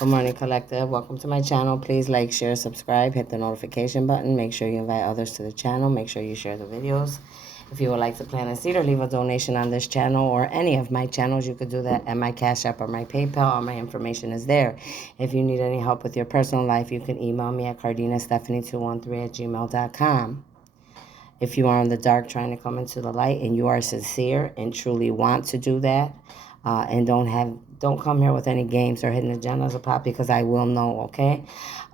Good morning, collective. Welcome to my channel. Please like, share, subscribe, hit the notification button. Make sure you invite others to the channel. Make sure you share the videos. If you would like to plant a seed or leave a donation on this channel or any of my channels, you could do that at my Cash App or my PayPal. All my information is there. If you need any help with your personal life, you can email me at cardinastephanie213@gmail.com. If you are in the dark trying to come into the light and you are sincere and truly want to do that, and don't come here with any games or hidden agendas or pop, because I will know, okay?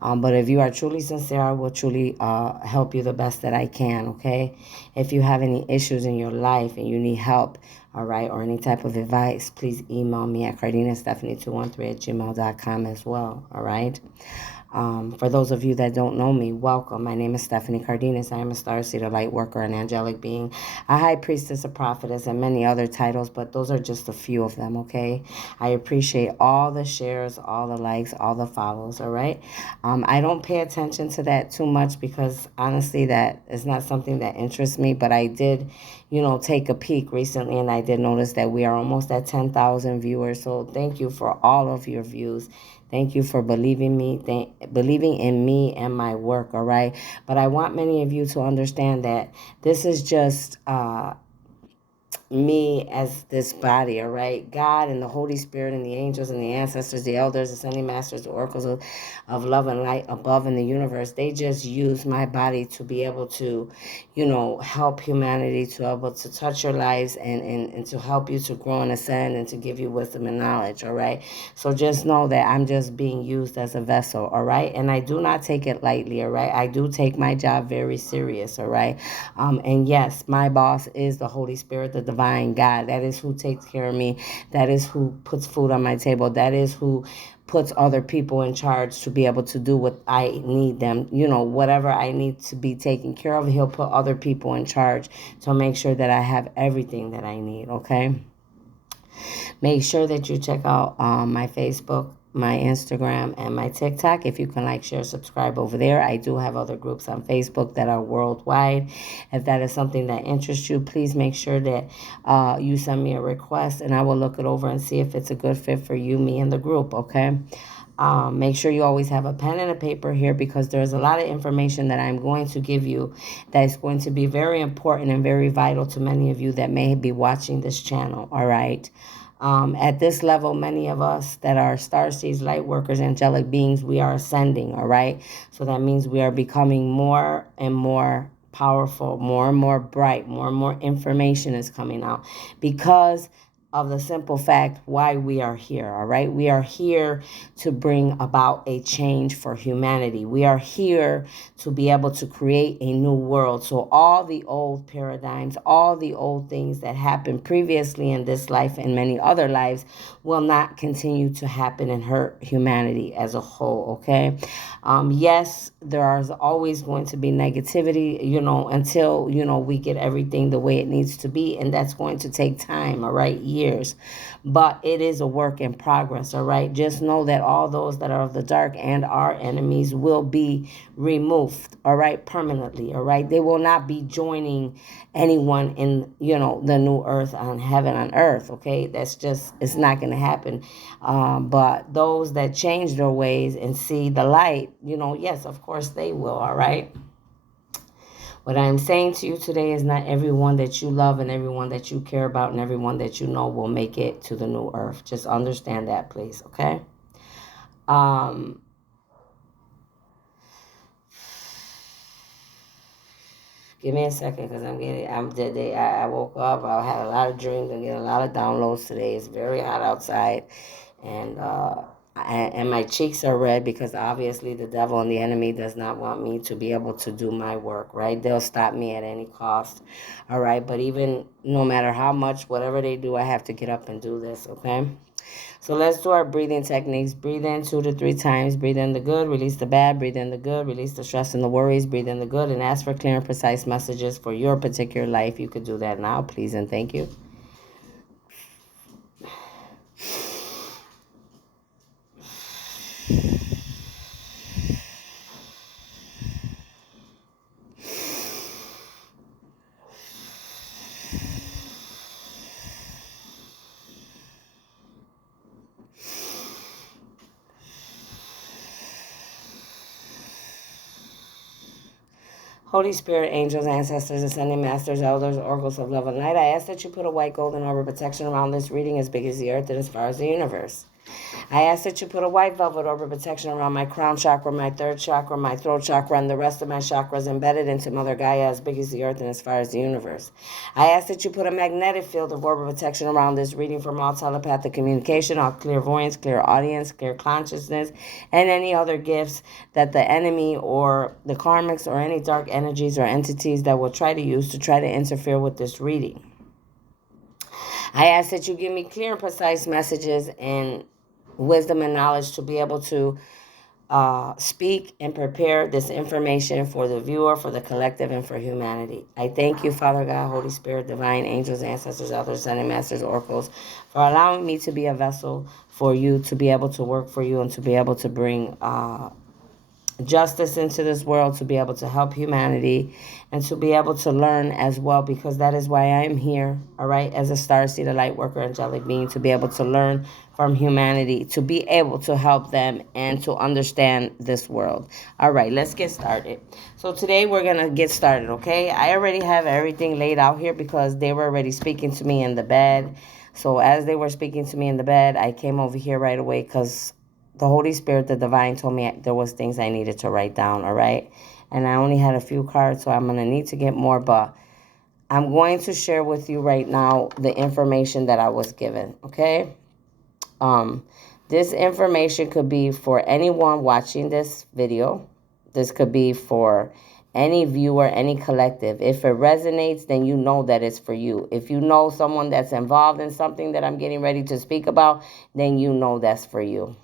But if you are truly sincere, I will truly help you the best that I can, okay? If you have any issues in your life and you need help, all right, or any type of advice, please email me at cardinastephanie213@gmail.com as well, all right? For those of you that don't know me, welcome. My name is Stephanie Cardenas. I am a starseed, a light worker, an angelic being, a high priestess, a prophetess, and many other titles, but those are just a few of them, okay? I appreciate all the shares, all the likes, all the follows, all right? I don't pay attention to that too much because, honestly, that is not something that interests me, but I did, take a peek recently, and I did notice that we are almost at 10,000 viewers, so thank you for all of your views. Thank you for believing in me and my work, all right? But I want many of you to understand that this is just me as this body, all right? God and the Holy Spirit and the angels and the ancestors, the elders, the ascending masters, the oracles of love and light above in the universe, they just use my body to be able to, help humanity, to be able to touch your lives and to help you to grow and ascend and to give you wisdom and knowledge, all right? So just know that I'm just being used as a vessel, all right? And I do not take it lightly, all right? I do take my job very serious, all right? And yes, my boss is the Holy Spirit, the divine God. That is who takes care of me. That is who puts food on my table. That is who puts other people in charge to be able to do what I need them. Whatever I need to be taken care of, he'll put other people in charge to make sure that I have everything that I need, okay? Make sure that you check out my Facebook, my Instagram, and my TikTok. If you can like, share, subscribe over there. I do have other groups on Facebook that are worldwide. If that is something that interests you, please make sure that you send me a request, and I will look it over and see if it's a good fit for you, me, and the group, okay? Make sure you always have a pen and a paper here, because there's a lot of information that I'm going to give you that is going to be very important and very vital to many of you that may be watching this channel, all right? At this level, many of us that are starseeds, light workers, angelic beings, we are ascending, all right? So that means we are becoming more and more powerful, more and more bright, more and more information is coming out because of the simple fact why we are here, all right? We are here to bring about a change for humanity. We are here to be able to create a new world. So all the old paradigms, all the old things that happened previously in this life and many other lives will not continue to happen and hurt humanity as a whole, okay? Yes, there is always going to be negativity, until, we get everything the way it needs to be, and that's going to take time, all right, years. But it is a work in progress, all right? Just know that all those that are of the dark and our enemies will be removed, all right, permanently, all right? They will not be joining anyone in, the new earth on heaven on earth, okay? It's not going to happen. But those that change their ways and see the light, yes, of course they will, all right? What I'm saying to you today is not everyone that you love and everyone that you care about and everyone that you know will make it to the new earth. Just understand that, please, okay? Give me a second, because I woke up, I had a lot of dreams and getting a lot of downloads today. It's very hot outside, and my cheeks are red because obviously the devil and the enemy does not want me to be able to do my work, right? They'll stop me at any cost, all right? But even no matter how much, whatever they do, I have to get up and do this, okay? So let's do our breathing techniques. Breathe in 2 to 3 times. Breathe in the good, release the bad. Breathe in the good, release the stress and the worries. Breathe in the good and ask for clear and precise messages for your particular life. You could do that now, please and thank you. Holy Spirit, angels, ancestors, ascending masters, elders, oracles of love and light, I ask that you put a white golden orb of protection around this reading as big as the earth and as far as the universe. I ask that you put a white velvet orb of protection around my crown chakra, my third chakra, my throat chakra, and the rest of my chakras embedded into Mother Gaia as big as the earth and as far as the universe. I ask that you put a magnetic field of orb of protection around this reading from all telepathic communication, all clairvoyance, clear audience, clear consciousness, and any other gifts that the enemy or the karmics or any dark energies or entities that will try to use to try to interfere with this reading. I ask that you give me clear and precise messages and wisdom and knowledge to be able to speak and prepare this information for the viewer, for the collective, and for humanity. I thank you, Father God, Holy Spirit, divine angels, ancestors, elders, ascended masters, oracles, for allowing me to be a vessel for you, to be able to work for you, and to be able to bring justice into this world, to be able to help humanity, and to be able to learn as well, because that is why I am here, all right, as a starseed, a light worker, angelic being, to be able to learn from humanity, to be able to help them and to understand this world. All right, let's get started. So today we're going to get started, okay? I already have everything laid out here because they were already speaking to me in the bed. So as they were speaking to me in the bed, I came over here right away because the Holy Spirit, the divine, told me there was things I needed to write down, all right? And I only had a few cards, so I'm going to need to get more, but I'm going to share with you right now the information that I was given, okay? This information could be for anyone watching this video. This could be for any viewer, any collective. If it resonates, then you know that it's for you. If you know someone that's involved in something that I'm getting ready to speak about, then you know that's for you.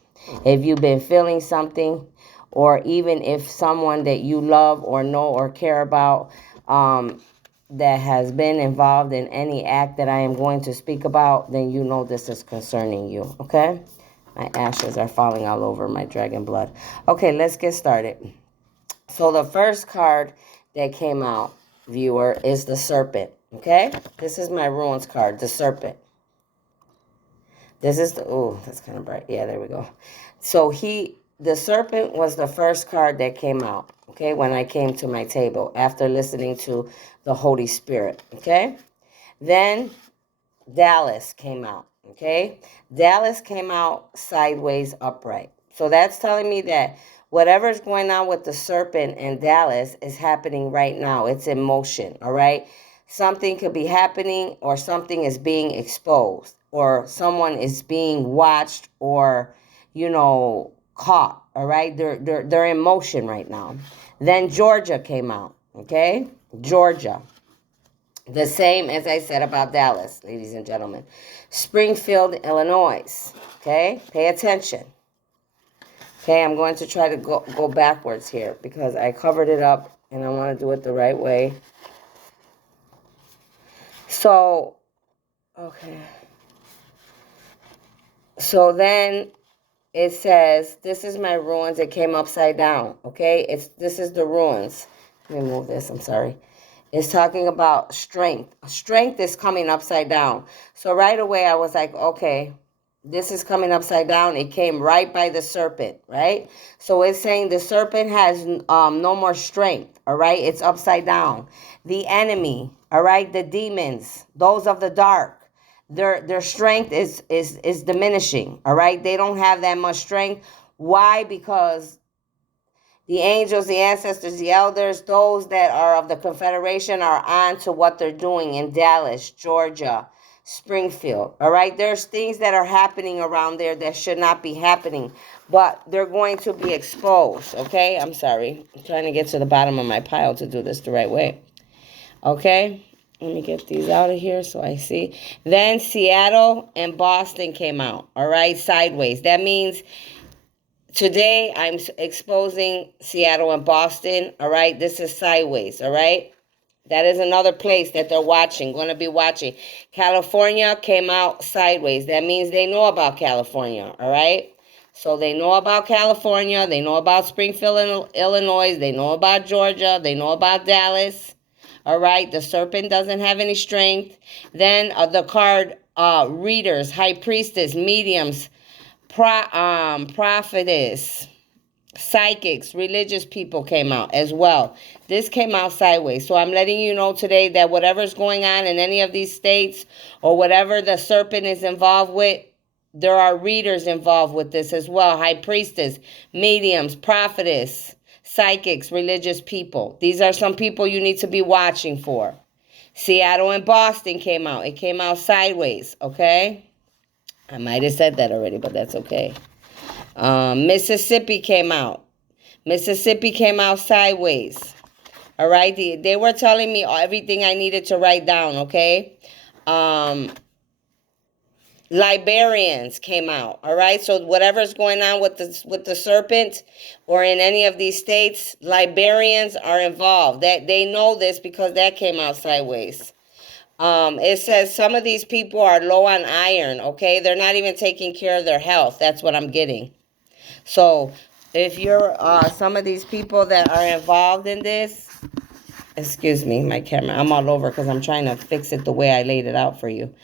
If you've been feeling something, or even if someone that you love or know or care about that has been involved in any act that I am going to speak about, then you know this is concerning you, okay? My ashes are falling all over my dragon blood. Okay, let's get started. So the first card that came out, viewer, is the serpent, okay? This is my ruins card, the serpent. This is the, oh, that's kind of bright. Yeah, there we go. So the serpent was the first card that came out, okay, when I came to my table after listening to the Holy Spirit, okay? Then Dallas came out, okay? Dallas came out sideways upright. So that's telling me that whatever's going on with the serpent and Dallas is happening right now. It's in motion, all right? Something could be happening, or something is being exposed, or someone is being watched, or, caught, all right? They're in motion right now. Then Georgia came out, okay? Georgia. The same as I said about Dallas, ladies and gentlemen. Springfield, Illinois, okay? Pay attention. Okay, I'm going to try to go backwards here because I covered it up and I want to do it the right way. So, okay. So then it says, this is my ruins. It came upside down, okay? This is the ruins. Let me move this, I'm sorry. It's talking about strength. Strength is coming upside down. So right away I was like, okay, this is coming upside down. It came right by the serpent, right? So it's saying the serpent has no more strength, all right? It's upside down. The enemy, all right? The demons, those of the dark, their strength is diminishing, all right? They don't have that much strength. Why? Because the angels, the ancestors, the elders, those that are of the Confederation are on to what they're doing in Dallas, Georgia, Springfield. All right, there's things that are happening around there that should not be happening, but they're going to be exposed. Okay, I'm sorry. I'm trying to get to the bottom of my pile to do this the right way. Okay, let me get these out of here so I see. Then Seattle and Boston came out. All right, sideways. That means today I'm exposing Seattle and Boston, all right? This is sideways, all right? That is another place that they're watching, going to be watching. California came out sideways. That means they know about California, all right? So they know about California. They know about Springfield, Illinois. They know about Georgia. They know about Dallas, all right? The serpent doesn't have any strength. Then the card readers, high priestess, mediums, prophetess, Psychics, religious people came out as well. This came out sideways. So I'm letting you know today that whatever's going on in any of these states or whatever the serpent is involved with, there are readers involved with this as well. High priestess, mediums, prophetess, psychics, religious people. These are some people you need to be watching for. Seattle and Boston came out. It came out sideways, okay? I might have said that already, but that's okay. Mississippi came out. Mississippi came out sideways. All right. They were telling me everything I needed to write down. Okay. Liberians came out. All right. So whatever's going on with the serpent or in any of these states, Liberians are involved. That they know this because that came out sideways. It says some of these people are low on iron. Okay. They're not even taking care of their health. That's what I'm getting. So if you're some of these people that are involved in this, excuse me, my camera, I'm all over because I'm trying to fix it the way I laid it out for you.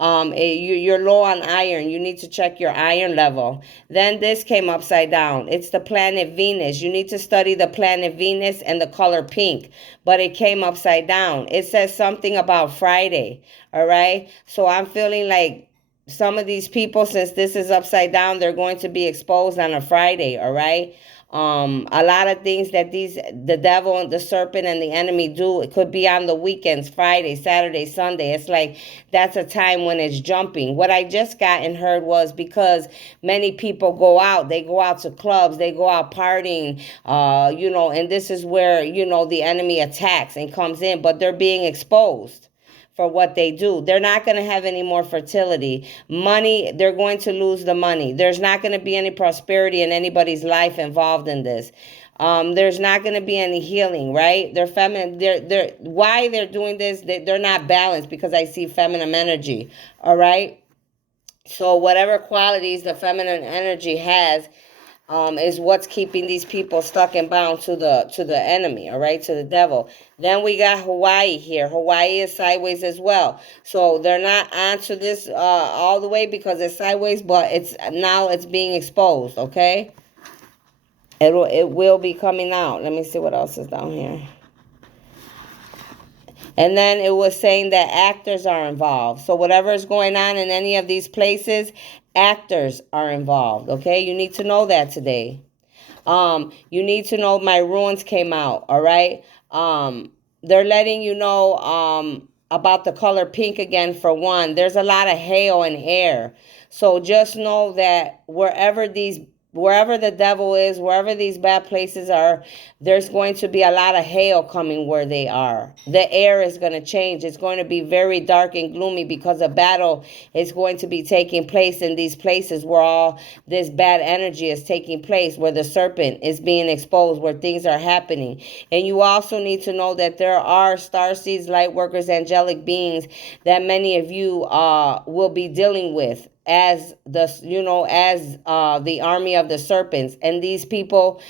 You're low on iron. You need to check your iron level. Then this came upside down. It's the planet Venus. You need to study the planet Venus and the color pink, but it came upside down. It says something about Friday. All right. So I'm feeling like some of these people, since this is upside down, they're going to be exposed on a Friday. All right. A lot of things that the devil and the serpent and the enemy do, it could be on the weekends, Friday, Saturday, Sunday. It's like that's a time when it's jumping. What I just got and heard was because many people go out, they go out to clubs, they go out partying, and this is where, the enemy attacks and comes in, but they're being exposed for what they do. They're not going to have any more fertility. Money, they're going to lose the money. There's not going to be any prosperity in anybody's life involved in this. There's not going to be any healing, right? They're feminine. Why they're doing this, they're not balanced because I see feminine energy, all right? So whatever qualities the feminine energy has, is what's keeping these people stuck and bound to the enemy, all right, to the devil. Then we got Hawaii here. Hawaii is sideways as well. So they're not onto this all the way because it's sideways, but it's being exposed, okay? It will be coming out. Let me see what else is down here. And then it was saying that actors are involved. So whatever is going on in any of these places, actors are involved. Okay, you need to know that today. You need to know my ruins came out. All right. They're letting you know about the color pink again. For one, there's a lot of hail and air. So just know that wherever the devil is, wherever these bad places are, there's going to be a lot of hail coming where they are. The air is going to change. It's going to be very dark and gloomy because a battle is going to be taking place in these places where all this bad energy is taking place, where the serpent is being exposed, where things are happening. And you also need to know that there are star seeds, light workers, angelic beings that many of you will be dealing with as the army of the serpents. And these people,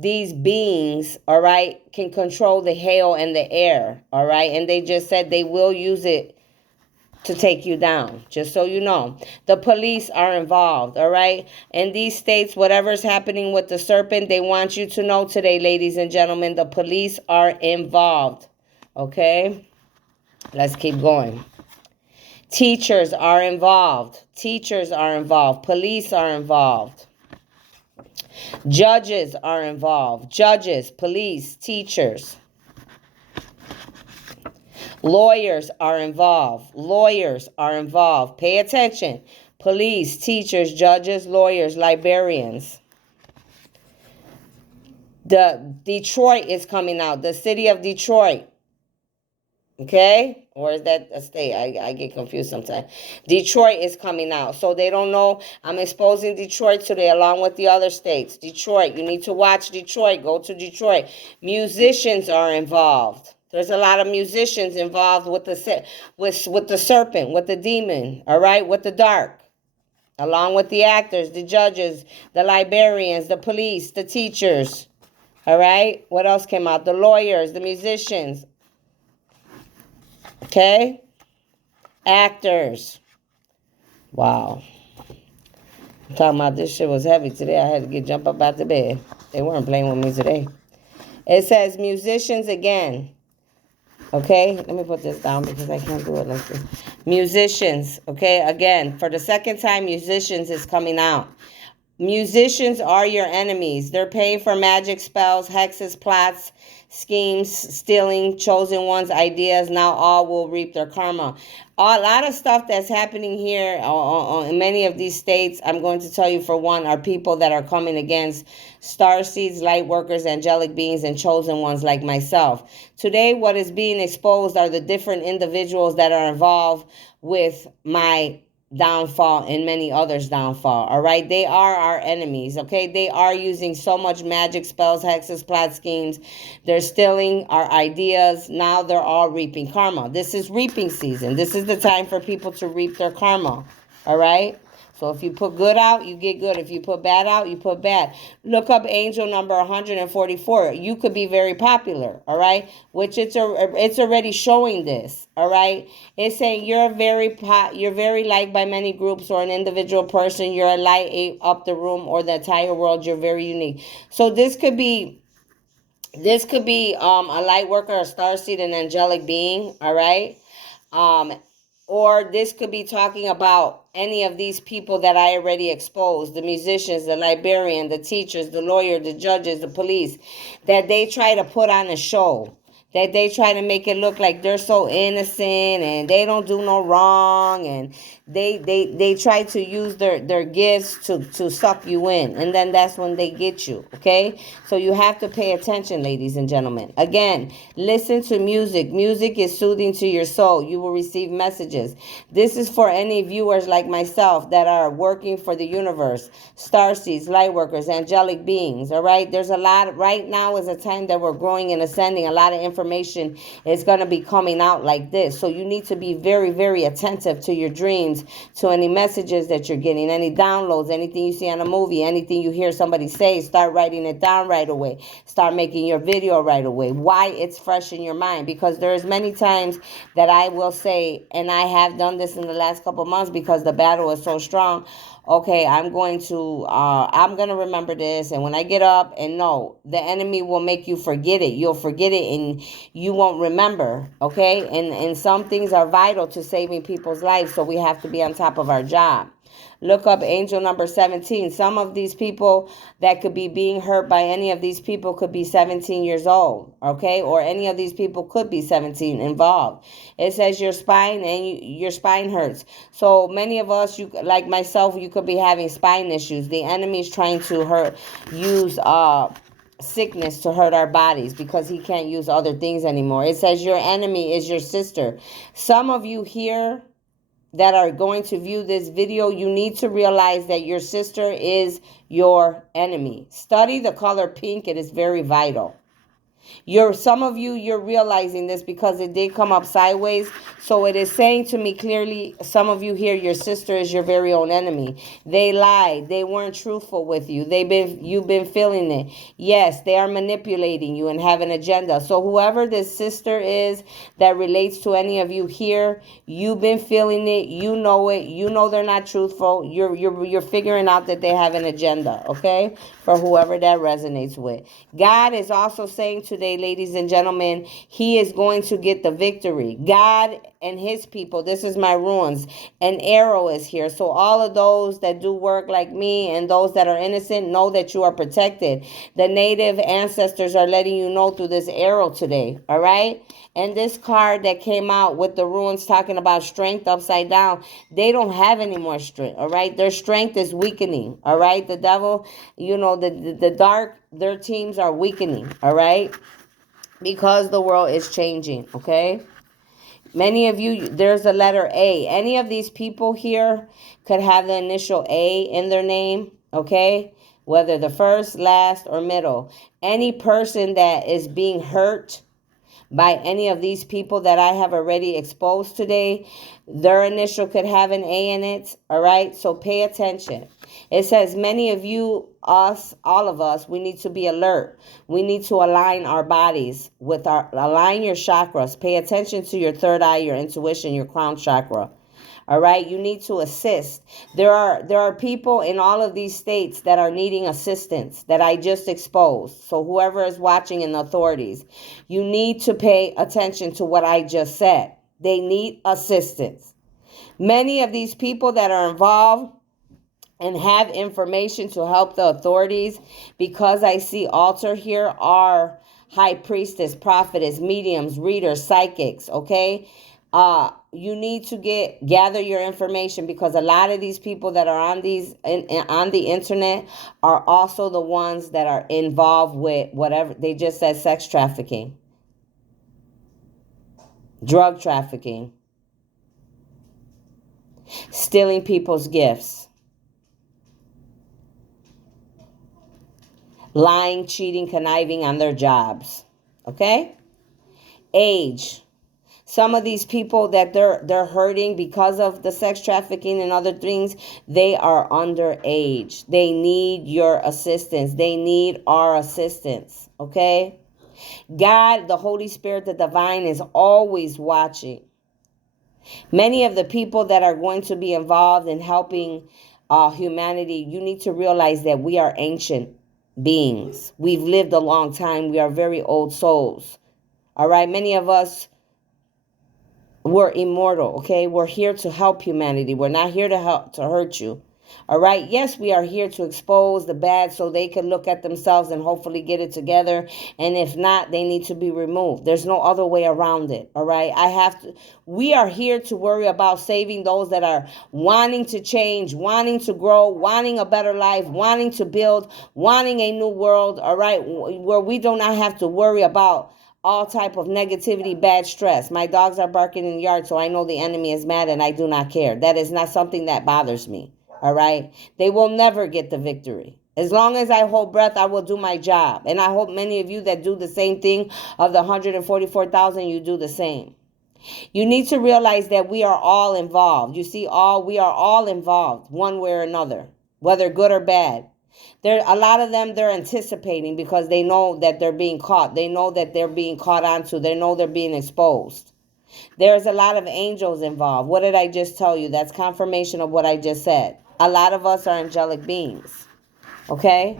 these beings, all right, can control the hail and the air, all right? And they just said they will use it to take you down, just so you know. The police are involved, all right? In these states, whatever's happening with the serpent, they want you to know today, ladies and gentlemen, the police are involved, okay? Let's keep going. Teachers are involved. Teachers are involved. Police are involved. Judges are involved. Judges, police, teachers. Lawyers are involved. Lawyers are involved. Pay attention. Police, teachers, judges, lawyers, librarians. The Detroit is coming out. The city of Detroit. Okay? Or is that a state? I get confused sometimes. Detroit is coming out. So they don't know. I'm exposing Detroit today along with the other states. Detroit. You need to watch Detroit. Go to Detroit. Musicians are involved. There's a lot of musicians involved with the serpent, with the demon, all right, with the dark, along with the actors, the judges, the librarians, the police, the teachers, all right? What else came out? The lawyers, the musicians, okay? Actors. Wow. I'm talking about this shit was heavy today. I had to jump up out the bed. They weren't playing with me today. It says musicians again. Okay, let me put this down because I can't do it like this. Musicians, okay, again, for the second time, musicians is coming out. Musicians are your enemies. They're paying for magic spells, hexes, plots, schemes, stealing chosen ones' ideas. Now all will reap their karma. A lot of stuff that's happening here in many of these states, I'm going to tell you for one, are people that are coming against star seeds, light workers, angelic beings, and chosen ones like myself. Today, what is being exposed are the different individuals that are involved with my downfall and many others downfall. All right, they are our enemies. Okay, they are using so much magic spells, hexes, plot schemes. They're stealing our ideas. Now they're all reaping karma. This is reaping season. This is the time for people to reap their karma. All right, so if you put good out, you get good. If you put bad out, you put bad. Look up angel number 144. You could be very popular, all right? Which it's already showing this, all right? It's saying you're very liked by many groups or an individual person. You're a light up the room or the entire world. You're very unique. So this could be a light worker, a starseed, an angelic being, all right? Or this could be talking about any of these people that I already exposed, the musicians, the librarian, the teachers, the lawyer, the judges, the police, that they try to put on a show, that they try to make it look like they're so innocent and they don't do no wrong, and they try to use their gifts to suck you in, and then that's when they get you, okay? So you have to pay attention, ladies and gentlemen. Again, listen to music. Music is soothing to your soul. You will receive messages. This is for any viewers like myself that are working for the universe, starseeds, light workers, angelic beings, all right? There's a lot. Right now is a time that we're growing and ascending. A lot of information is going to be coming out like this. So you need to be very, very attentive to your dreams, to any messages that you're getting, any downloads, anything you see on a movie, anything you hear somebody say. Start writing it down right away. Start making your video right away. Why? It's fresh in your mind. Because there's many times that I will say, and I have done this in the last couple months because the battle is so strong. Okay, I'm going to remember this, and when I get up, and no, the enemy will make you forget it. You'll forget it and you won't remember, okay? And some things are vital to saving people's lives, so we have to be on top of our job. Look up angel number 17. Some of these people that could be being hurt by any of these people could be 17 years old, okay? Or any of these people could be 17 involved. It says your spine and your spine hurts. So many of us, you like myself, you could be having spine issues. The enemy is trying to use sickness to hurt our bodies because he can't use other things anymore. It says your enemy is your sister. Some of you here that are going to view this video, you need to realize that your sister is your enemy. Study the color pink. It is very vital. Some of you're realizing this because it did come up sideways. So it is saying to me clearly, some of you here, your sister is your very own enemy. They lied. They weren't truthful with you. You've been feeling it. Yes, they are manipulating you and have an agenda. So whoever this sister is that relates to any of you here, you've been feeling it. You know it. You know they're not truthful. You're figuring out that they have an agenda, okay? For whoever that resonates with. God is also saying today, ladies and gentlemen, he is going to get the victory. God and his people, this is my ruins. An arrow is here. So all of those that do work like me and those that are innocent, know that you are protected. The native ancestors are letting you know through this arrow today, all right? And this card that came out with the ruins talking about strength upside down, they don't have any more strength, all right? Their strength is weakening, all right? The devil, the dark, their teams are weakening, all right? Because the world is changing, okay? Many of you, there's a letter A. Any of these people here could have the initial A in their name, okay? Whether the first, last, or middle. Any person that is being hurt by any of these people that I have already exposed today, their initial could have an A in it, all right? So pay attention. It says many of you, us, all of us, we need to be alert. We need to align our bodies align your chakras. Pay attention to your third eye, your intuition, your crown chakra. All right, you need to assist. There are people in all of these states that are needing assistance that I just exposed. So whoever is watching in the authorities, you need to pay attention to what I just said. They need assistance. Many of these people that are involved and have information to help the authorities, because I see altar here, are high priestess, prophetess, mediums, readers, psychics, okay? You need to gather your information, because a lot of these people that are on on the internet are also the ones that are involved with whatever they just said: sex trafficking, drug trafficking, stealing people's gifts, lying, cheating, conniving on their jobs. Okay? Age. Some of these people that they're hurting because of the sex trafficking and other things, they are underage. They need your assistance. They need our assistance. Okay? God, the Holy Spirit, the divine, is always watching. Many of the people that are going to be involved in helping humanity, you need to realize that we are ancient beings. We've lived a long time. We are very old souls. All right? Many of us, we're immortal, okay? We're here to help humanity. We're not here to hurt you. All right? Yes, we are here to expose the bad so they can look at themselves and hopefully get it together. And if not, they need to be removed. There's no other way around it. All right? We are here to worry about saving those that are wanting to change, wanting to grow, wanting a better life, wanting to build, wanting a new world. All right? Where we do not have to worry about all type of negativity, bad stress. My dogs are barking in the yard, so I know the enemy is mad and I do not care. That is not something that bothers me. All right? They will never get the victory. As long as I hold breath, I will do my job. And I hope many of you that do the same thing, of the 144,000, you do the same. You need to realize that we are all involved. You see, we are all involved one way or another, whether good or bad. A lot of them, they're anticipating because they know that they're being caught. They know that they're being caught onto. They know they're being exposed. There's a lot of angels involved. What did I just tell you? That's confirmation of what I just said. A lot of us are angelic beings. Okay?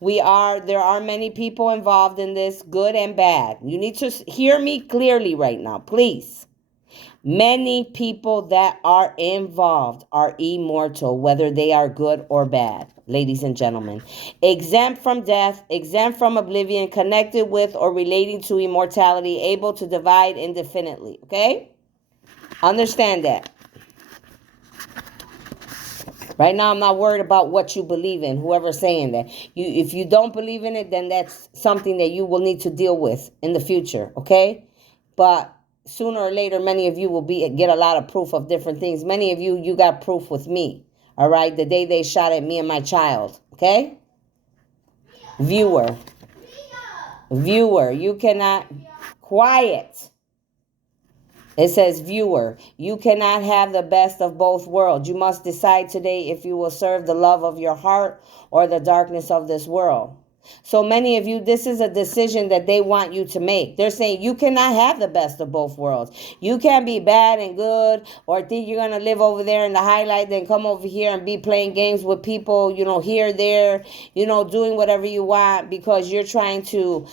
There are many people involved in this, good and bad. You need to hear me clearly right now, please. Many people that are involved are immortal, whether they are good or bad, ladies and gentlemen. Exempt from death, exempt from oblivion, connected with or relating to immortality, able to divide indefinitely. Okay? Understand that. Right now, I'm not worried about what you believe in, whoever's saying that. If you don't believe in it, then that's something that you will need to deal with in the future, okay? But sooner or later, many of you will get a lot of proof of different things. Many of you got proof with me, all right? The day they shot at me and my child, okay? Viewer, you cannot... Quiet. It says, viewer, you cannot have the best of both worlds. You must decide today if you will serve the love of your heart or the darkness of this world. So many of you, this is a decision that they want you to make. They're saying you cannot have the best of both worlds. You can't be bad and good, or think you're going to live over there in the highlight, then come over here and be playing games with people, here, there, doing whatever you want because you're trying to,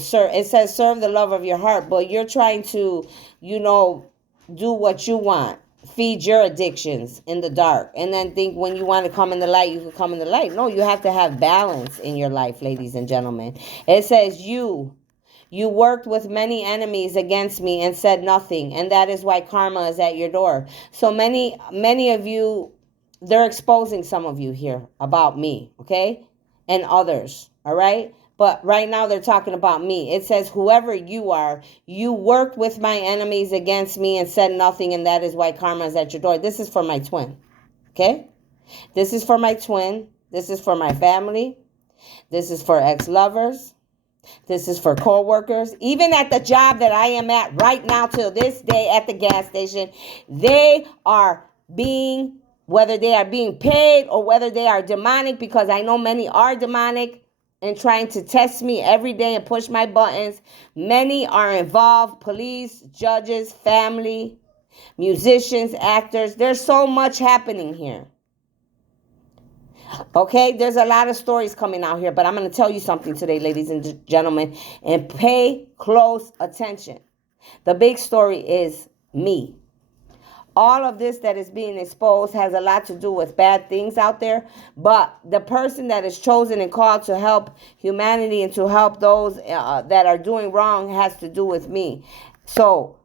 serve. It says serve the love of your heart, but you're trying to, do what you want. Feed your addictions in the dark, and then think when you want to come in the light, you can come in the light. No, you have to have balance in your life, ladies and gentlemen. It says you worked with many enemies against me and said nothing, and that is why karma is at your door. So many of you, they're exposing some of you here about me, okay, and others, all right? But right now they're talking about me. It says, whoever you are, you worked with my enemies against me and said nothing, and that is why karma is at your door. This is for my twin, okay? This is for my twin. This is for my family. This is for ex-lovers. This is for co-workers. Even at the job that I am at right now till this day at the gas station, they are whether they are being paid or whether they are demonic, because I know many are demonic and trying to test me every day and push my buttons. Many are involved, police, judges, family. musicians, actors. There's so much happening here. Okay, there's a lot of stories coming out here, but I'm going to tell you something today, ladies and gentlemen, and pay close attention. The big story is me. All of this that is being exposed has a lot to do with bad things out there, but the person that is chosen and called to help humanity and to help those that are doing wrong has to do with me. So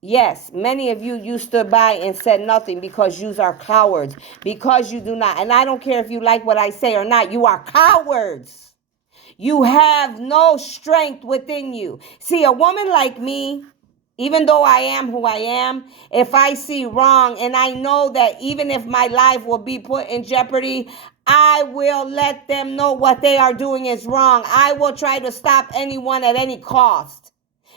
yes, many of you stood by and said nothing because you are cowards, because you do not, and I don't care if you like what I say or not, you are cowards. You have no strength within you. See, a woman like me, even though I am who I am, if I see wrong and I know that even if my life will be put in jeopardy, I will let them know what they are doing is wrong. I will try to stop anyone at any cost.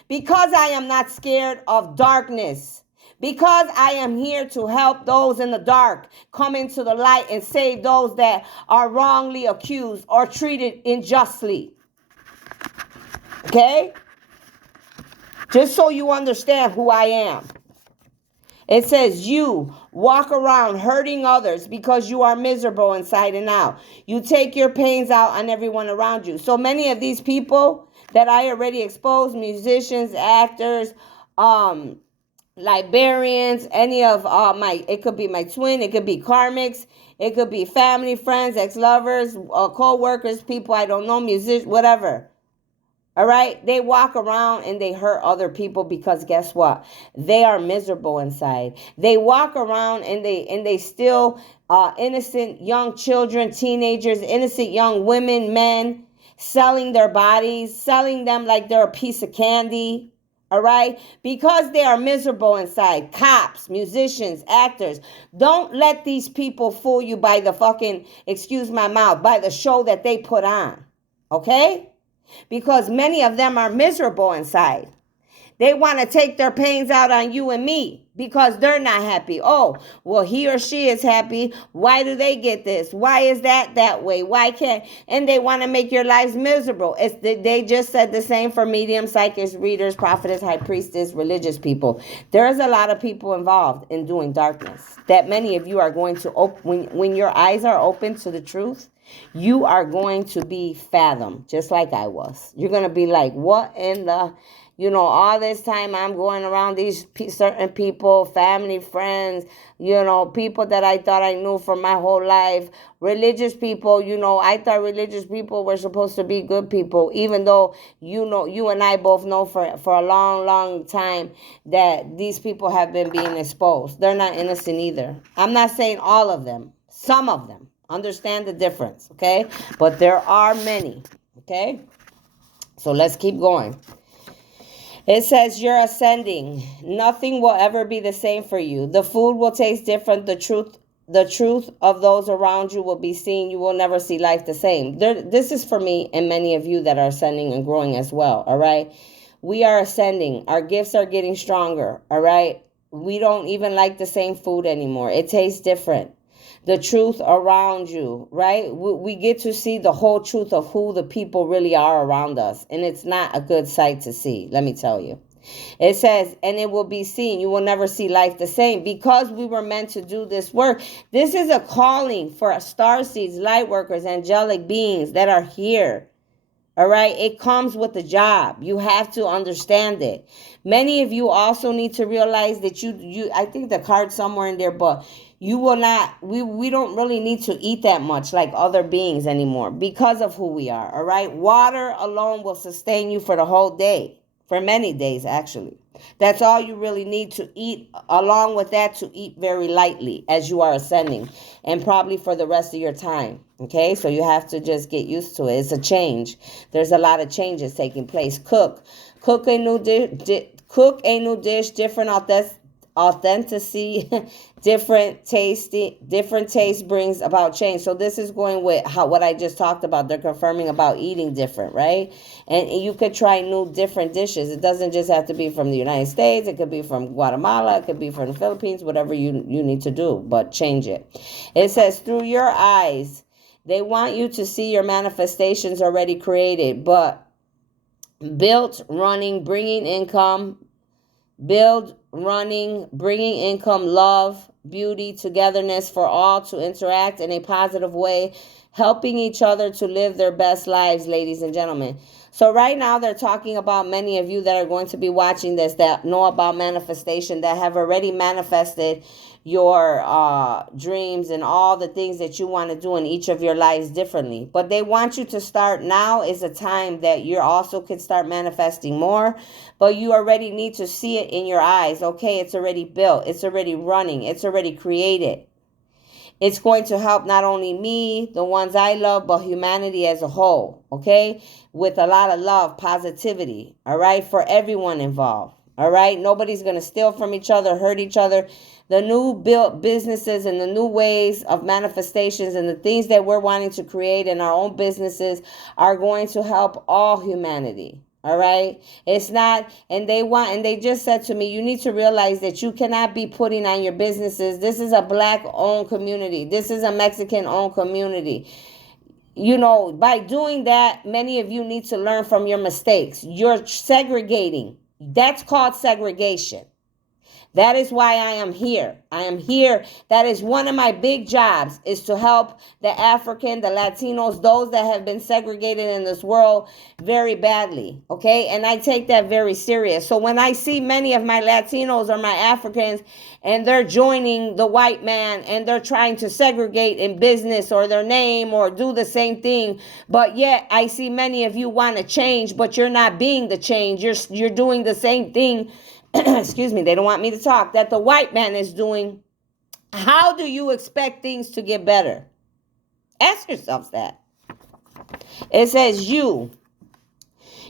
Because I am not scared of darkness. Because I am here to help those in the dark come into the light and save those that are wrongly accused or treated unjustly. Okay? Just so you understand who I am. It says you walk around hurting others because you are miserable inside and out. You take your pains out on everyone around you. So many of these people that I already exposed, musicians, actors, librarians, any of it could be my twin, it could be karmics, it could be family, friends, ex-lovers, co-workers, people I don't know, musicians, whatever. All right, they walk around and they hurt other people because guess what? They are miserable inside. They walk around and they still innocent young children, teenagers, innocent young women, men, selling their bodies, selling them like they're a piece of candy. All right, because they are miserable inside. Cops, musicians, actors. Don't let these people fool you by the fucking, excuse my mouth, by the show that they put on. Okay? Because many of them are miserable inside. They want to take their pains out on you and me because they're not happy. Oh, well, he or she is happy. Why do they get this? Why is that way? Why can't? And they want to make your lives miserable. They just said the same for mediums, psychics, readers, prophetess, high priestess, religious people. There's a lot of people involved in doing darkness that many of you are going to open. When your eyes are open to the truth, you are going to be fathomed, just like I was. You're going to be like, what in the... all this time I'm going around these certain people, family, friends, people that I thought I knew for my whole life, religious people, I thought religious people were supposed to be good people, even though, you and I both know for a long, long time that these people have been being exposed. They're not innocent either. I'm not saying all of them, some of them. Understand the difference, okay? But there are many, okay? So let's keep going. It says you're ascending. Nothing will ever be the same for you. The food will taste different. The truth of those around you will be seen. You will never see life the same. This is for me and many of you that are ascending and growing as well, all right? We are ascending. Our gifts are getting stronger, all right? We don't even like the same food anymore. It tastes different. The truth around you, right? We get to see the whole truth of who the people really are around us. And it's not a good sight to see, let me tell you. It says, and it will be seen. You will never see life the same because we were meant to do this work. This is a calling for starseeds, light workers, angelic beings that are here. All right. It comes with the job. You have to understand it. Many of you also need to realize that I think the card's somewhere in there, but you will not, we don't really need to eat that much like other beings anymore because of who we are. All right. Water alone will sustain you for the whole day, for many days, actually. That's all you really need to eat. Along with that, to eat very lightly as you are ascending and probably for the rest of your time. Okay, so you have to just get used to it. It's a change. There's a lot of changes taking place. Cook a new dish, different authenticity, different taste brings about change. So this is going with what I just talked about. They're confirming about eating different, right? And you could try new different dishes. It doesn't just have to be from the United States. It could be from Guatemala. It could be from the Philippines, whatever you need to do, but change it. It says through your eyes, they want you to see your manifestations already created, but built, running, bringing income, build, running, bringing income, love, beauty, togetherness for all to interact in a positive way, helping each other to live their best lives, ladies and gentlemen. So right now they're talking about many of you that are going to be watching this that know about manifestation, that have already manifested your dreams and all the things that you want to do in each of your lives differently. But they want you to start now is a time that you also can start manifesting more, but you already need to see it in your eyes. Okay, it's already built, it's already running, it's already created. It's going to help not only me, the ones I love, but humanity as a whole, okay? With a lot of love, positivity, all right, for everyone involved, all right? Nobody's going to steal from each other, hurt each other. The new built businesses and the new ways of manifestations and the things that we're wanting to create in our own businesses are going to help all humanity. All right. It's not, and they just said to me, you need to realize that you cannot be putting on your businesses. This is a Black owned community. This is a Mexican owned community. You know, by doing that, many of you need to learn from your mistakes. You're segregating. That's called segregation. That is why I am here. I am here. That is one of my big jobs, is to help the African, the Latinos, those that have been segregated in this world very badly. Okay. And I take that very serious. So when I see many of my Latinos or my Africans and they're joining the white man and they're trying to segregate in business or their name or do the same thing, but yet I see many of you want to change, but you're not being the change. You're doing the same thing. Excuse me, they don't want me to talk, that the white man is doing. How do you expect things to get better? Ask yourselves that. It says you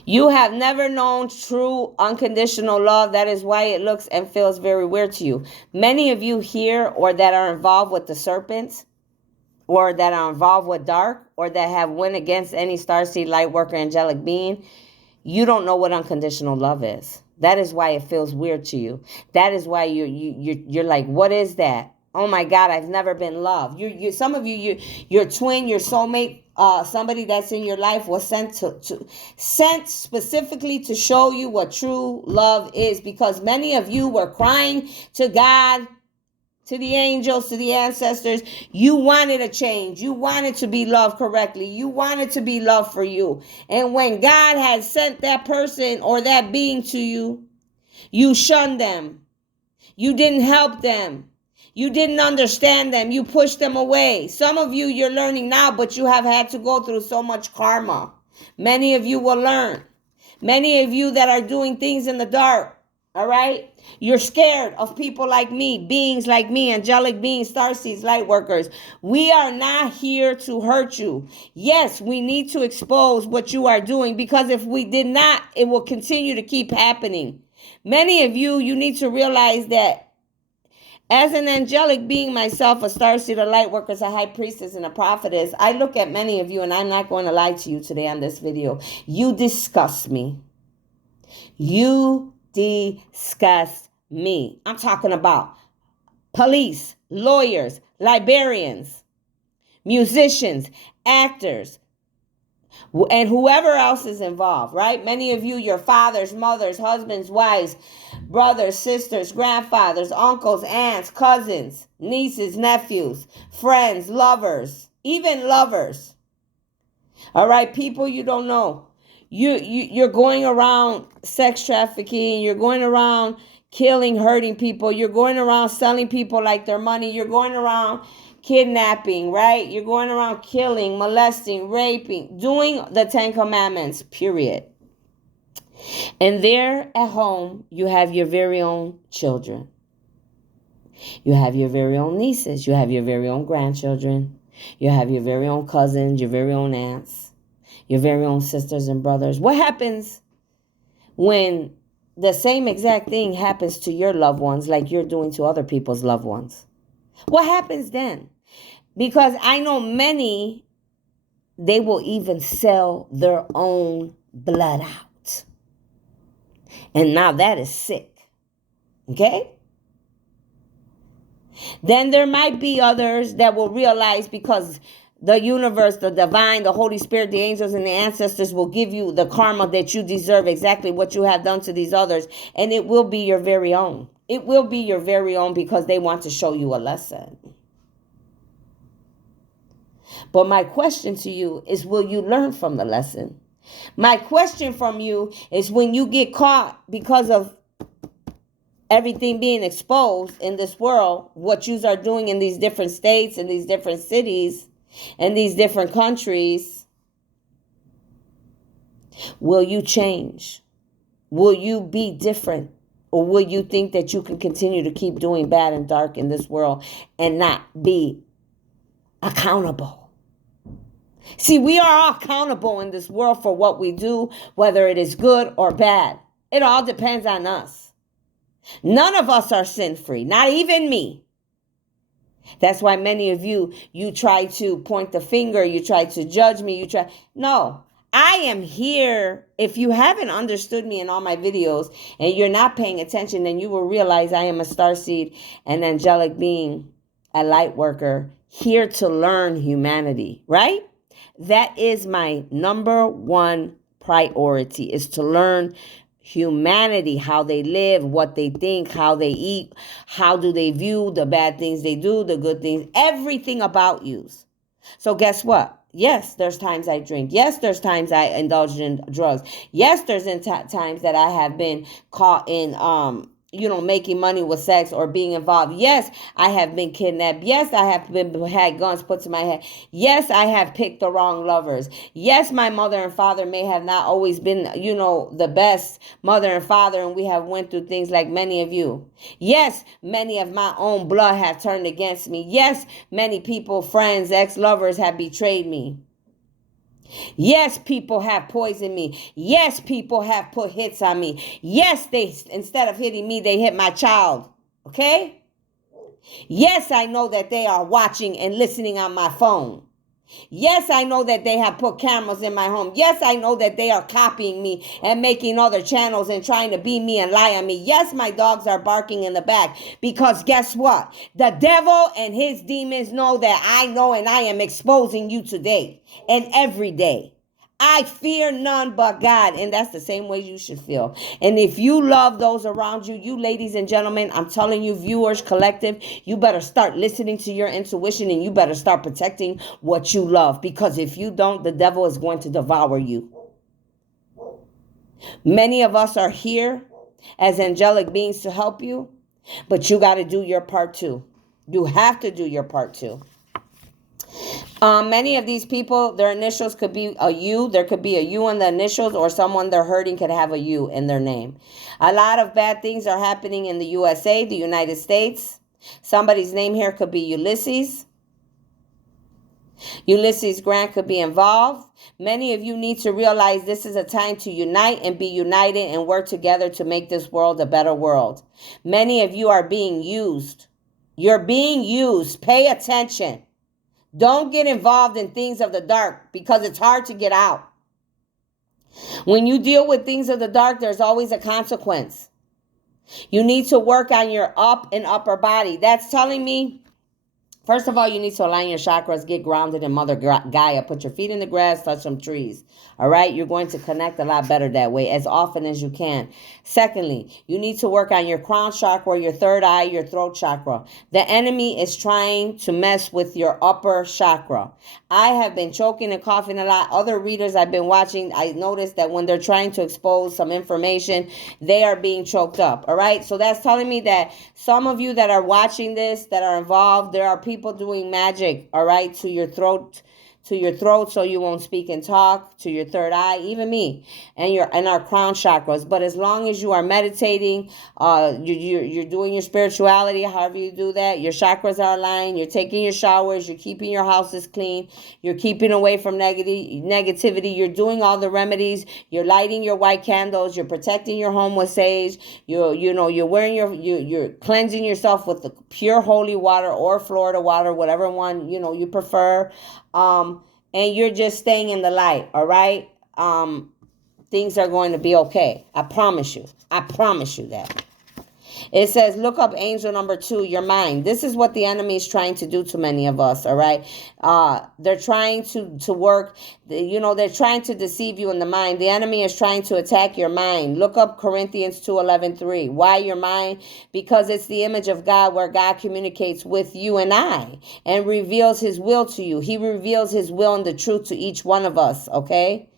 have never known true unconditional love. That is why it looks and feels very weird to you. Many of you here, or that are involved with the serpents, or that are involved with dark, or that have went against any starseed, light worker, angelic being, you don't know what unconditional love is. That is why it feels weird to you. That is why you're like, what is that? Oh my God, I've never been loved. Some of you, your twin, your soulmate, somebody that's in your life was sent specifically to show you what true love is, because many of you were crying to God, to the angels, to the ancestors. You wanted a change. You wanted to be loved correctly. You wanted to be loved for you. And when God had sent that person or that being to you, you shunned them. You didn't help them. You didn't understand them. You pushed them away. Some of you, you're learning now, but you have had to go through so much karma. Many of you will learn. Many of you that are doing things in the dark, all right? You're scared of people like me, beings like me, angelic beings, starseeds, light workers. We are not here to hurt you. Yes, we need to expose what you are doing, because if we did not, it will continue to keep happening. Many of you, you need to realize that as an angelic being myself, a starseed, a light worker, a high priestess, and a prophetess, I look at many of you, and I'm not going to lie to you today on this video. You disgust me. You disgust me. I'm talking about police, lawyers, librarians, musicians, actors, and whoever else is involved, right? Many of you, your fathers, mothers, husbands, wives, brothers, sisters, grandfathers, uncles, aunts, cousins, nieces, nephews, friends, lovers, even lovers. All right, people you don't know. You're going around sex trafficking. You're going around killing, hurting people. You're going around selling people like their money. You're going around kidnapping, right? You're going around killing, molesting, raping, doing the 10 Commandments, period. And there at home, you have your very own children. You have your very own nieces. You have your very own grandchildren. You have your very own cousins, your very own aunts, your very own sisters and brothers. What happens when the same exact thing happens to your loved ones like you're doing to other people's loved ones? What happens then? Because I know many, they will even sell their own blood out. And now that is sick. Okay? Then there might be others that will realize, because the universe, the divine, the Holy Spirit, the angels, and the ancestors will give you the karma that you deserve, exactly what you have done to these others. And it will be your very own. It will be your very own because they want to show you a lesson. But my question to you is, will you learn from the lesson? My question from you is, when you get caught because of everything being exposed in this world, what you are doing in these different states and these different cities and these different countries, will you change? Will you be different? Or will you think that you can continue to keep doing bad and dark in this world and not be accountable? See, we are all accountable in this world for what we do, whether it is good or bad. It all depends on us. None of us are sin-free, not even me. That's why many of you try to point the finger, you try to judge me, No, I am here. If you haven't understood me in all my videos and you're not paying attention, then you will realize I am a starseed, an angelic being, a light worker, here to learn humanity, right? That is my number one priority, is to learn humanity, how they live, what they think, how they eat, how do they view the bad things they do, the good things, everything about you. So guess what? Yes, there's times I drink. Yes, there's times I indulge in drugs. Yes, there's times that I have been caught in making money with sex or being involved. Yes, I have been kidnapped. Yes, I have had guns put to my head. Yes, I have picked the wrong lovers. Yes, my mother and father may have not always been, the best mother and father, and we have went through things like many of you. Yes, many of my own blood have turned against me. Yes, many people, friends, ex-lovers have betrayed me. Yes, people have poisoned me. Yes, people have put hits on me. Yes, instead of hitting me, they hit my child. Okay? Yes, I know that they are watching and listening on my phone. Yes, I know that they have put cameras in my home. Yes, I know that they are copying me and making other channels and trying to be me and lie on me. Yes, my dogs are barking in the back, because guess what? The devil and his demons know that I know, and I am exposing you today and every day. I fear none but God, and that's the same way you should feel. And if you love those around you, you ladies and gentlemen, I'm telling you, viewers, collective, you better start listening to your intuition, and you better start protecting what you love, because if you don't, the devil is going to devour you. Many of us are here as angelic beings to help you, but you got to do your part too. You have to do your part too. Many of these people, their initials could be a U. There could be a U in the initials, or someone they're hurting could have a U in their name. A lot of bad things are happening in the USA, the United States. Somebody's name here could be Ulysses. Ulysses Grant could be involved. Many of you need to realize this is a time to unite and be united and work together to make this world a better world. Many of you are being used. You're being used. Pay attention. Don't get involved in things of the dark, because it's hard to get out. When you deal with things of the dark, there's always a consequence. You need to work on your up and upper body. That's telling me, first of all, you need to align your chakras, get grounded in Mother Gaia, put your feet in the grass, touch some trees. All right? You're going to connect a lot better that way, as often as you can. Secondly, you need to work on your crown chakra, your third eye, your throat chakra. The enemy is trying to mess with your upper chakra. I have been choking and coughing a lot. Other readers I've been watching, I noticed that when they're trying to expose some information, they are being choked up. All right? So that's telling me that some of you that are watching this, that are involved, there are people doing magic, all right, to your throat, so you won't speak and talk, to your third eye, even me, and our crown chakras. But as long as you are meditating, you're doing your spirituality, however you do that, your chakras are aligned, you're taking your showers, you're keeping your houses clean, you're keeping away from negativity, you're doing all the remedies, you're lighting your white candles, you're protecting your home with sage, you're wearing you're cleansing yourself with the pure holy water or Florida water, whatever one you prefer. And you're just staying in the light, all right? Things are going to be okay. I promise you. I promise you that. It says, look up angel number 2, your mind. This is what the enemy is trying to do to many of us, all right? They're trying to work, they're trying to deceive you in the mind. The enemy is trying to attack your mind. Look up Corinthians 2:11-3. Why your mind? Because it's the image of God, where God communicates with you and I and reveals his will to you. He reveals his will and the truth to each one of us, okay?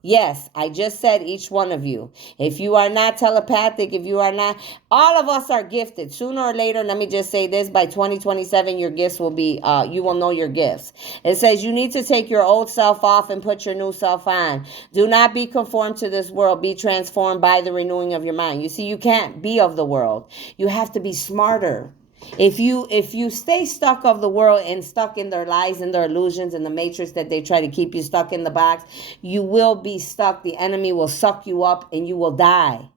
Yes, I just said each one of you. If you are not telepathic, if you are not, all of us are gifted. Sooner or later, let me just say this, by 2027, your gifts will be, you will know your gifts. It says you need to take your old self off and put your new self on. Do not be conformed to this world. Be transformed by the renewing of your mind. You see, you can't be of the world. You have to be smarter. If you stay stuck of the world and stuck in their lies and their illusions and the matrix that they try to keep you stuck in the box, you will be stuck. The enemy will suck you up and you will die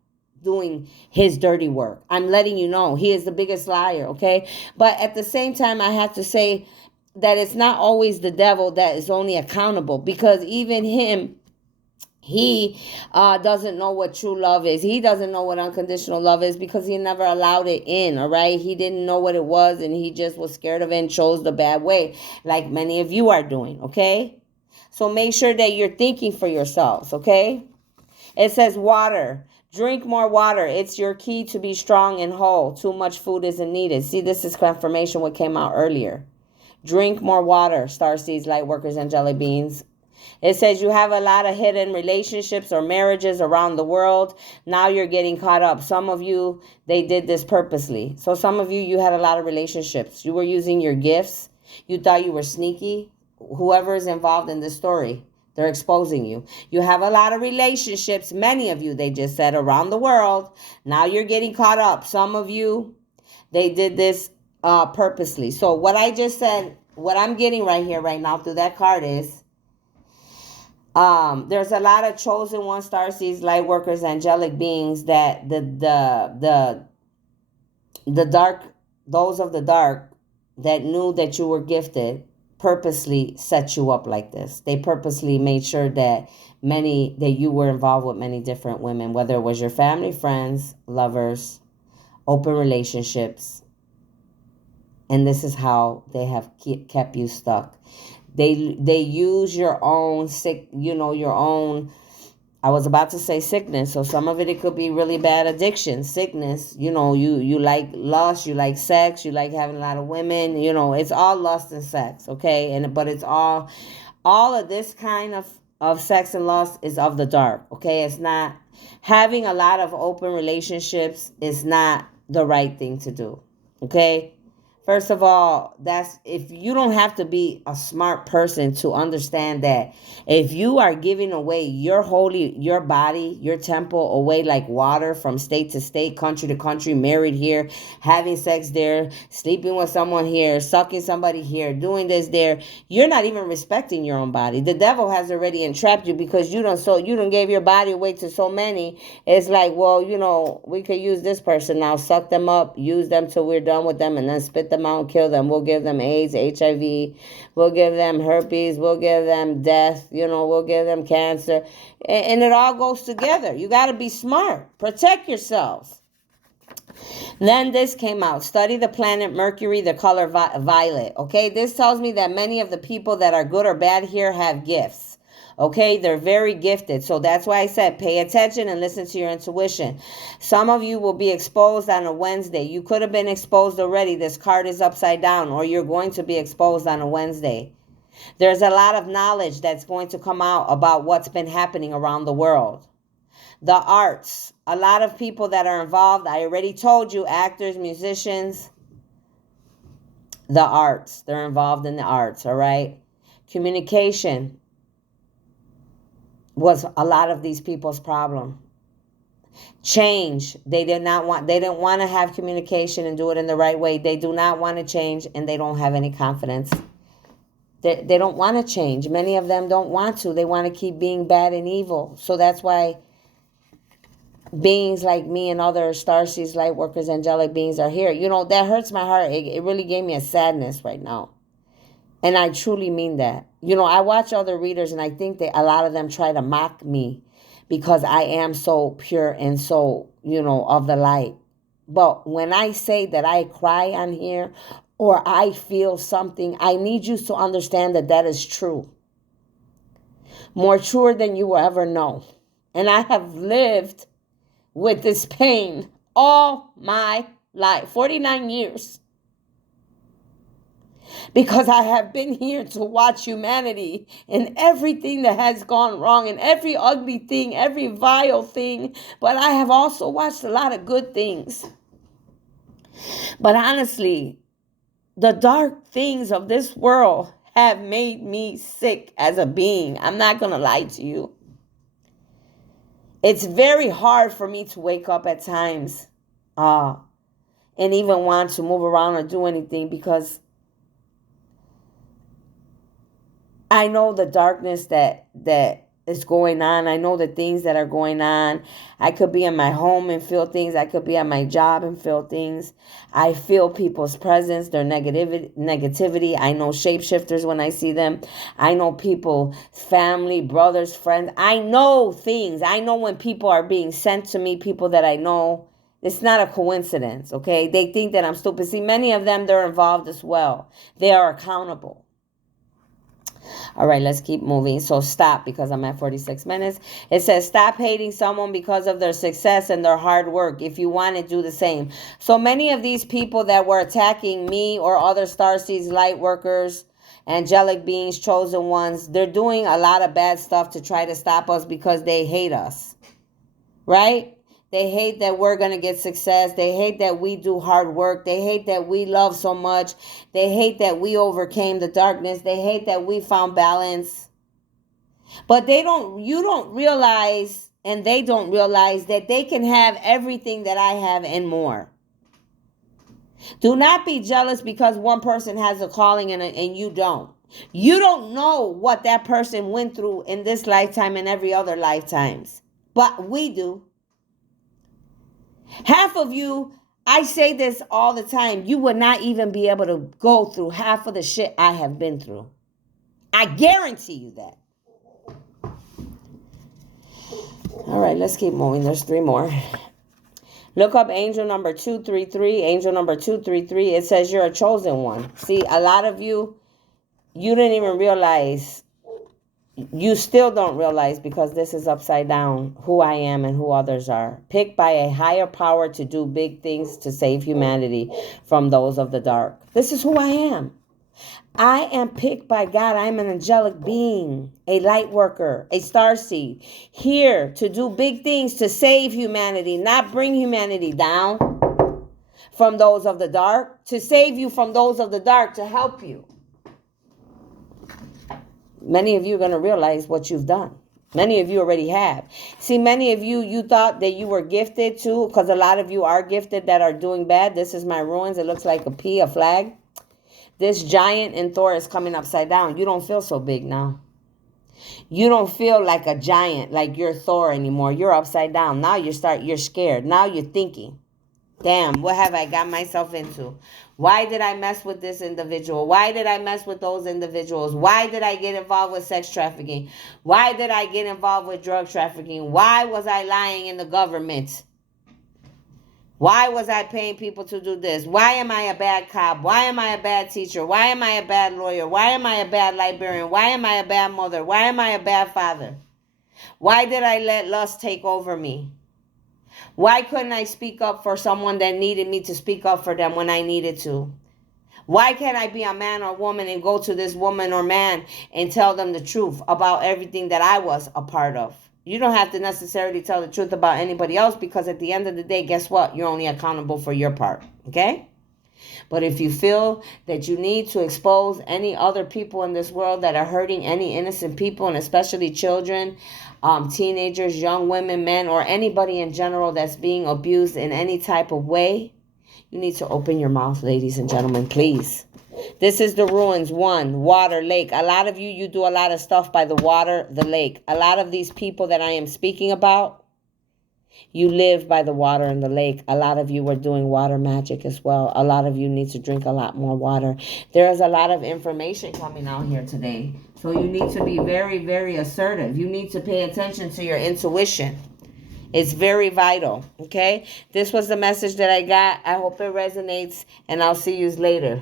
doing his dirty work. I'm letting you know, he is the biggest liar, okay? But at the same time, I have to say that it's not always the devil that is only accountable, because even him, he doesn't know what true love is. He doesn't know what unconditional love is, because he never allowed it in, all right? He didn't know what it was, and he just was scared of it and chose the bad way, like many of you are doing, okay? So make sure that you're thinking for yourselves, okay? It says water. Drink more water. It's your key to be strong and whole. Too much food isn't needed. See, this is confirmation what came out earlier. Drink more water, starseeds, light workers, angelic beings. It says you have a lot of hidden relationships or marriages around the world. Now you're getting caught up. Some of you, they did this purposely. So some of you had a lot of relationships. You were using your gifts. You thought you were sneaky. Whoever is involved in this story, they're exposing you. You have a lot of relationships. Many of you, they just said, around the world. Now you're getting caught up. Some of you, they did this purposely. So what I just said, what I'm getting right here, right now, through that card is, there's a lot of chosen one, starseeds, light workers, angelic beings that the dark, those of the dark that knew that you were gifted, purposely set you up like this. They purposely made sure that you were involved with many different women, whether it was your family, friends, lovers, open relationships. And this is how they have kept you stuck. They use your own your own, I was about to say sickness. So some of it could be really bad addiction, sickness. You like lust, you like sex, you like having a lot of women. It's all lust and sex, okay? But it's all of this kind of sex and lust is of the dark, okay? It's not, having a lot of open relationships is not the right thing to do, okay? First of all, if you don't have to be a smart person to understand that if you are giving away your body, your temple away like water, from state to state, country to country, married here, having sex there, sleeping with someone here, sucking somebody here, doing this there, you're not even respecting your own body. The devil has already entrapped you, because you don't gave your body away to so many. It's like, well, we could use this person now, suck them up, use them till we're done with them, and then spit them out, kill them. We'll give them AIDS, HIV, we'll give them herpes, we'll give them death, we'll give them cancer, and it all goes together. You got to be smart. Protect yourselves. Then this came out. Study the planet Mercury, the color violet. Okay, this tells me that many of the people that are good or bad here have gifts. Okay, they're very gifted. So that's why I said pay attention and listen to your intuition. Some of you will be exposed on a Wednesday. You could have been exposed already. This card is upside down, or you're going to be exposed on a Wednesday. There's a lot of knowledge that's going to come out about what's been happening around the world. The arts, a lot of people that are involved. I already told you, actors, musicians, the arts. They're involved in the arts, all right? Communication was a lot of these people's problem. Change. They didn't want to have communication and do it in the right way. They do not want to change, and they don't have any confidence. They don't want to change. Many of them don't want to. They want to keep being bad and evil. So that's why beings like me and other starseeds, light workers, angelic beings are here. That hurts my heart. It really gave me a sadness right now. And I truly mean that. I watch other readers, and I think that a lot of them try to mock me because I am so pure and so, of the light. But when I say that I cry on here or I feel something, I need you to understand that that is true. More truer than you will ever know. And I have lived with this pain all my life, 49 years. Because I have been here to watch humanity and everything that has gone wrong and every ugly thing, every vile thing. But I have also watched a lot of good things. But honestly, the dark things of this world have made me sick as a being. I'm not going to lie to you. It's very hard for me to wake up at times and even want to move around or do anything because I know the darkness that is going on. I know the things that are going on. I could be in my home and feel things. I could be at my job and feel things. I feel people's presence, their negativity. I know shapeshifters when I see them. I know people, family, brothers, friends. I know things. I know when people are being sent to me, people that I know. It's not a coincidence, okay? They think that I'm stupid. See, many of them, they're involved as well. They are accountable. All right, let's keep moving. So stop, because I'm at 46 minutes. It says stop hating someone because of their success and their hard work. If you want to do the same. So many of these people that were attacking me or other starseeds, light workers, angelic beings, chosen ones, they're doing a lot of bad stuff to try to stop us because they hate us. Right? They hate that we're going to get success. They hate that we do hard work. They hate that we love so much. They hate that we overcame the darkness. They hate that we found balance. But you don't realize, and they don't realize that they can have everything that I have and more. Do not be jealous because one person has a calling and you don't. You don't know what that person went through in this lifetime and every other lifetimes. But we do. Half of you, I say this all the time, you would not even be able to go through half of the shit I have been through. I guarantee you that. All right, let's keep moving. There's 3 more. Look up angel number 233. Angel number 233. It says you're a chosen one. See, a lot of you didn't even realize. You still don't realize, because this is upside down, who I am and who others are. Picked by a higher power to do big things to save humanity from those of the dark. This is who I am. I am picked by God. I'm an angelic being, a light worker, a starseed, here to do big things to save humanity, not bring humanity down from those of the dark, to save you from those of the dark, to help you. Many of you are going to realize what you've done. Many of you already have. See, many of you thought that you were gifted too, because a lot of you are gifted that are doing bad. This is my ruins. It looks like a P, a flag. This giant in Thor is coming upside down. You don't feel so big now. You don't feel like a giant, like you're Thor anymore. You're upside down. Now you're scared. Now you're thinking, damn, what have I got myself into? Why did I mess with this individual? Why did I mess with those individuals? Why did I get involved with sex trafficking? Why did I get involved with drug trafficking? Why was I lying in the government? Why was I paying people to do this? Why am I a bad cop? Why am I a bad teacher? Why am I a bad lawyer? Why am I a bad librarian? Why am I a bad mother? Why am I a bad father? Why did I let lust take over me? Why couldn't I speak up for someone that needed me to speak up for them when I needed to? Why can't I be a man or woman and go to this woman or man and tell them the truth about everything that I was a part of? You don't have to necessarily tell the truth about anybody else, because at the end of the day, guess what? You're only accountable for your part, okay? But if you feel that you need to expose any other people in this world that are hurting any innocent people, and especially children, teenagers, young women, men, or anybody in general that's being abused in any type of way, you need to open your mouth, ladies and gentlemen, please. This is the ruins. 1, water, lake. A lot of you do a lot of stuff by the water, the lake. A lot of these people that I am speaking about, you live by the water and the lake. A lot of you are doing water magic as well. A lot of you need to drink a lot more water. There is a lot of information coming out here today. So you need to be very, very assertive. You need to pay attention to your intuition. It's very vital. Okay. This was the message that I got. I hope it resonates, and I'll see you later.